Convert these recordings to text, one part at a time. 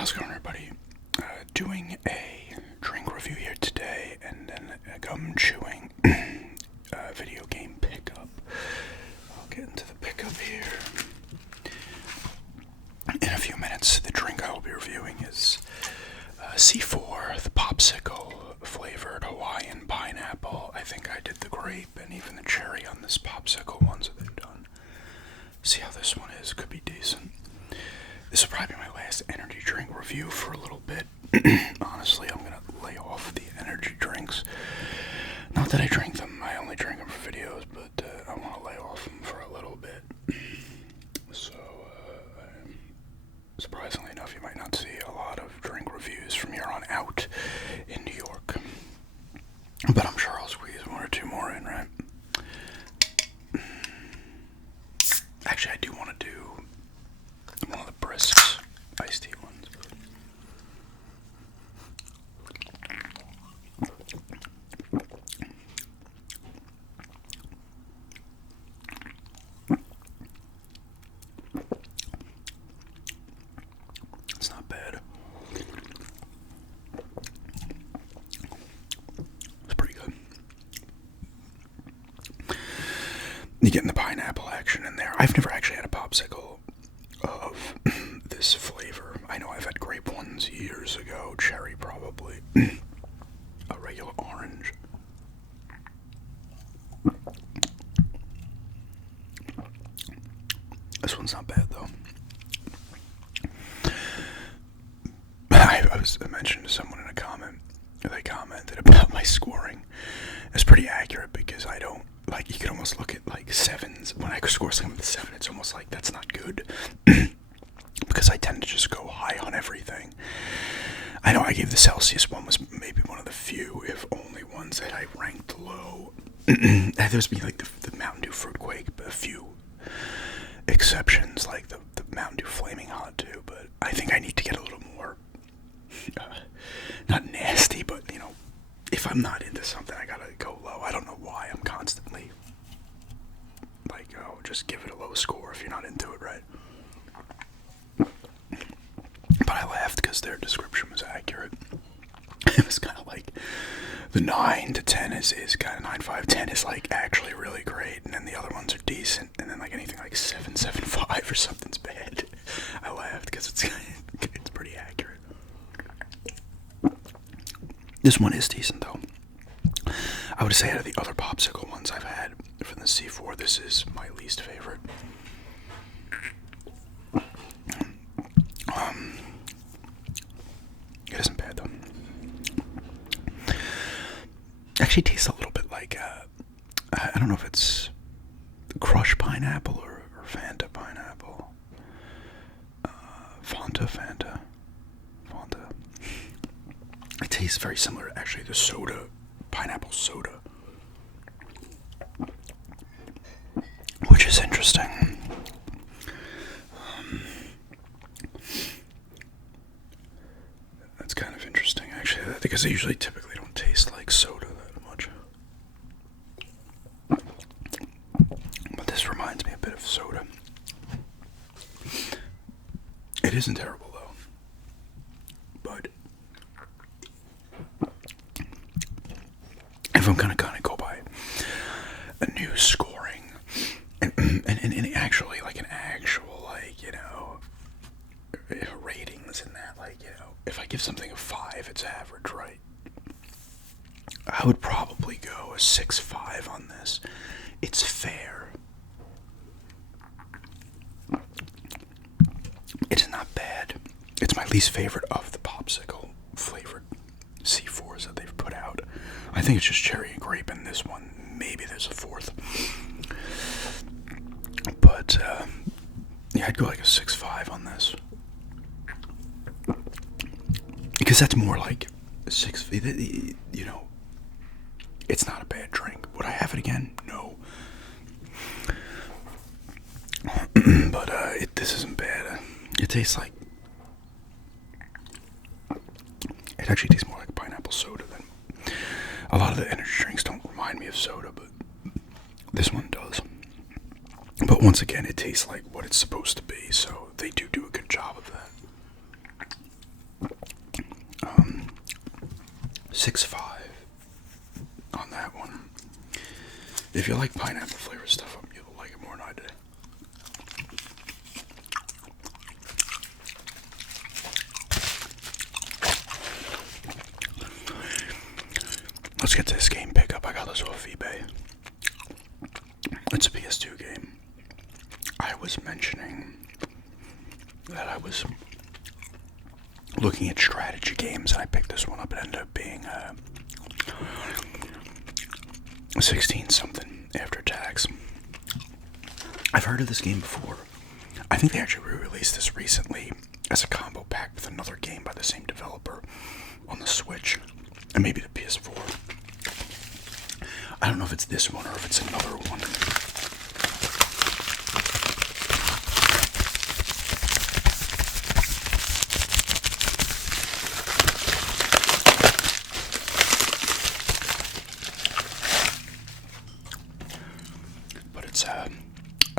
How's it going, everybody? Doing a drink review here today, and then a gum chewing video game pickup. I'll get into the pickup here in a few minutes. The drink I will be reviewing is C4, the popsicle flavored Hawaiian pineapple. I think I did the grape and even the cherry on this popsicle ones that they've done. See how this one is. Could be decent. This will probably be my last energy drink review for a little bit. Honestly, I'm going to lay off the energy drinks. Not that I drink them, I only drink them for videos, but I want to lay off them for a little bit. So, surprisingly enough, you might not see a lot of drink reviews from here on out in New York. But I'm sure I'll squeeze one or two more in, right? Actually, I do want to do one of the Brisk's iced tea ones. It's not bad. It's pretty good. You getting the pineapple action in there. I've never actually had a popsicle of this flavor. I know I've had grape ones years ago, cherry probably, a regular orange. This one's not bad though. I mentioned to someone in a comment, they commented about my scoring. It's pretty accurate because I don't, like, you can almost look at like sevens. When I score something with a 7, it's almost like that's not good. Because I tend to just go high on everything. I know I gave the Celsius one was maybe one of the few, if only ones that I ranked low. There's been like the Mountain Dew Fruitquake, but a few exceptions, like the Mountain Dew Flaming Hot too. But I think I need to get a little more, not nasty, but you know, if I'm not into something, I gotta go low. I don't know why I'm constantly like, oh, just give it a low score if you're not into it, right? But I laughed because their description was accurate. It was kind of like the 9 to 10 is kind of 9, 5, 10 is like actually really great, and then the other ones are decent, and then like anything like 7, 7, 5 or something's bad. I laughed because it's pretty accurate. This one is decent though. I would say out of the other popsicle ones I've had from the C4, this is my least favorite. It isn't bad though. Actually tastes a little bit like, I don't know if it's Crush pineapple or Fanta pineapple. Fanta. It tastes very similar, actually, to soda, pineapple soda. Which is interesting. That's kind of interesting, actually, because they usually typically don't taste like soda that much. But this reminds me a bit of soda. It isn't terrible, though. But if I'm gonna kind of go by a new scoring, and actually, like an actual, like, you know, ratings in that, like, you know, if I give something a 5, it's average, right? I would probably go a 6.5 on this. It's fair. It's not bad. It's my least favorite of the popsicle flavored C4s that they've put out. I think it's just cherry and grape in this one. Maybe there's a 4th. But, yeah, I'd go like a 6.5 on this. Because that's more like 6, you know, it's not a bad drink. Would I have it again? No. But, this isn't bad. It tastes like, it actually tastes more like a pineapple soda than, a lot of the energy drinks don't remind me of soda, but this one does. But once again, it tastes like what it's supposed to be, so they do a good job of that. 6.5 on that one. If you like pineapple flavored stuff, you'll like it more than I did. Let's get to this game pickup. I got this off eBay. It's a PS2 game. I was mentioning that I was looking at strategy games, and I picked this one up. It ended up being 16 something after tax. I've heard of this game before. I think they actually re-released this recently as a combo pack with another game by the same developer on the Switch and maybe the PS4. I don't know if it's this one or if it's another one. But it's a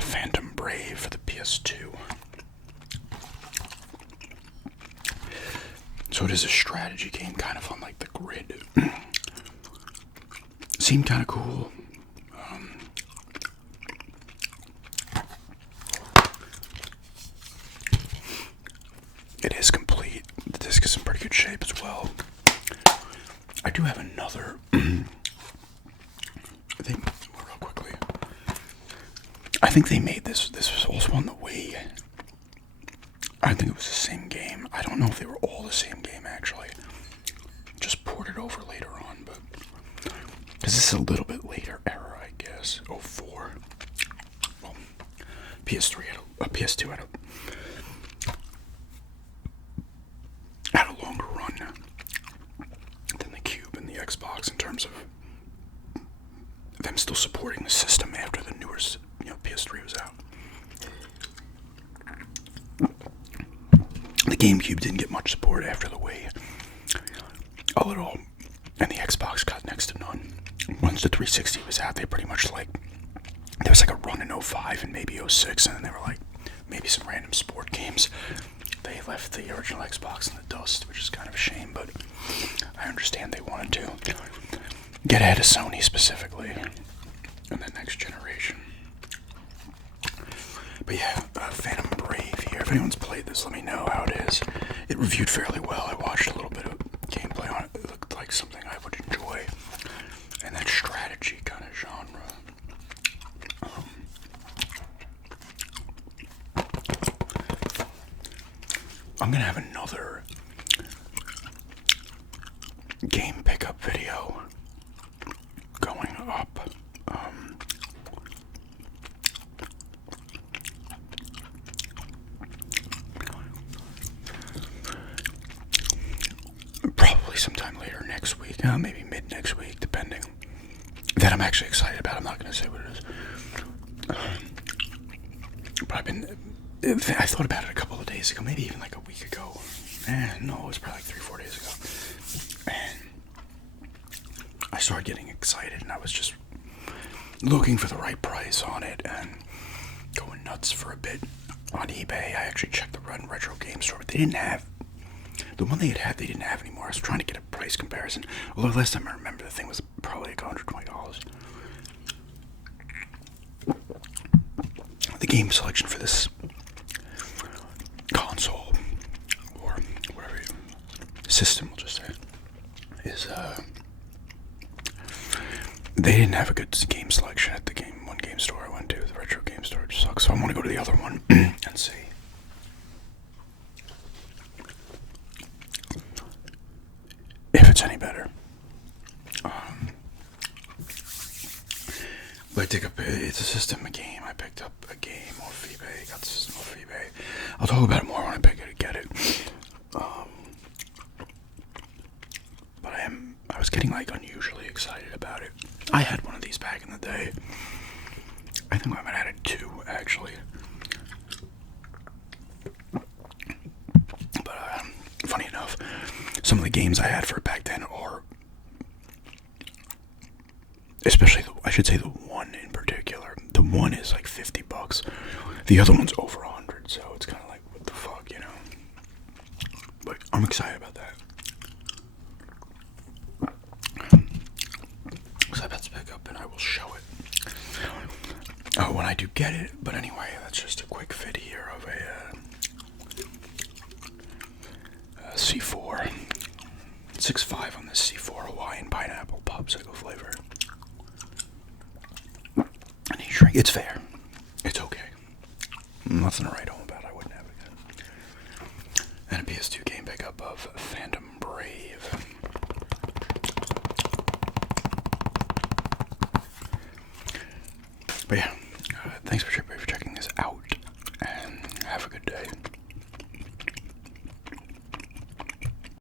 Phantom Brave for the PS2. So it is a strategy game, kind of on like the grid. Seemed kind of cool. It is complete. The disc is in pretty good shape as well. I do have another. I think they made this. This was also on the Wii. I think it was the same game. I don't know if they were all the same game actually. Just ported over later on, but because this is a little bit later era, I guess. 04. Well, PS2 had a longer run than the Cube and the Xbox in terms of them still supporting the system after the newer, PS3 was out. The GameCube didn't get much support after the Wii. A little, and the Xbox got next to none. Once the 360 was out, they pretty much there was like a run in 05 and maybe 06, and then they were like, maybe some random sport games. They left the original Xbox in the dust, which is kind of a shame, but I understand they wanted to get ahead of Sony specifically in the next generation. But yeah, Phantom Brave here. If anyone's played this, let me know how it is. It reviewed fairly well. I watched a little bit of gameplay on it. It looked like something I would enjoy. And that strategy kind of genre. I'm gonna have another game pickup video going up. Probably sometime later next week, maybe mid next week, depending. That I'm actually excited about. I'm not gonna say what it is. But I thought about it a couple of days ago, maybe even like a week ago. No, it was probably like 3-4 days ago. And I started getting excited, and I was just looking for the right price on it and going nuts for a bit on eBay. I actually checked the retro game store, but they didn't have the one they had. They didn't have anymore. I was trying to get a price comparison. Although last time I remember, the thing was probably like $120. The game selection for this console or whatever system, we'll just say, is they didn't have a good game selection at the one game store I went to. The retro game store, which sucks. So I want to go to the other one and see. If it's any better. But it's a system, a game. I picked up a game off eBay. Got the system off eBay. I'll talk about it more when I pick it and get it. But I was getting unusually excited about it. I had one of these back in the day. I think I might have had 2 actually. But funny enough, some of the games I had for it back then are, especially I should say the one in particular. The one is like $50. The other one's over 100, so it's kind of like, what the fuck, But I'm excited about that. get it. But anyway, that's just a quick vid here of a C4. 6.5 on this C4 Hawaiian pineapple popsicle flavor. And he drink. It's fair. It's okay. Nothing to write home about. I wouldn't have it again. And a PS2 game pickup of Phantom Brave. But yeah, thanks for